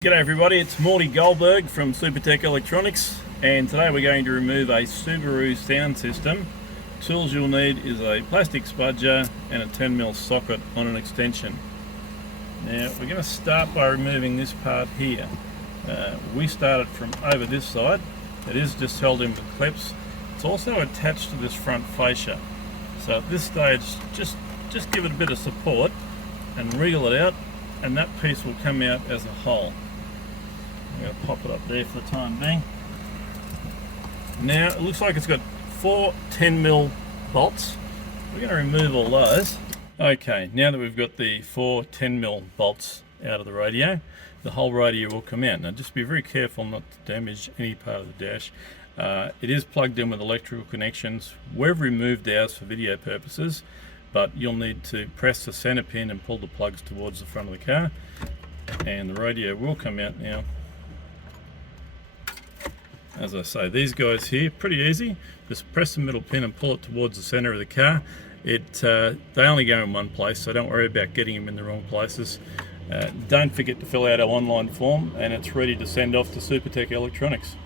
G'day everybody, it's Morty Goldberg from Supertech Electronics, and today we're going to remove a Subaru sound system. Tools you'll need is a plastic spudger and a 10mm socket on an extension. Now we're going to start by removing this part here. We started from over this side. It is just held in with clips. It's also attached to this front fascia. So at this stage, just give it a bit of support and reel it out, and that piece will come out as a whole. I'm going to pop it up there for the time being. Now it looks like it's got 4 10mm bolts. We're going to remove all those. Okay, now that we've got the 4 10mm bolts out of the radio, the whole radio will come out. Now just be very careful not to damage any part of the dash. It is plugged in with electrical connections. We've removed ours for video purposes, but you'll need to press the center pin and pull the plugs towards the front of the car, and the radio will come out now. As I say, these guys here, pretty easy. Just press the middle pin and pull it towards the center of the car. They only go in one place, so don't worry about getting them in the wrong places. Don't forget to fill out our online form, and it's ready to send off to Supertech Electronics.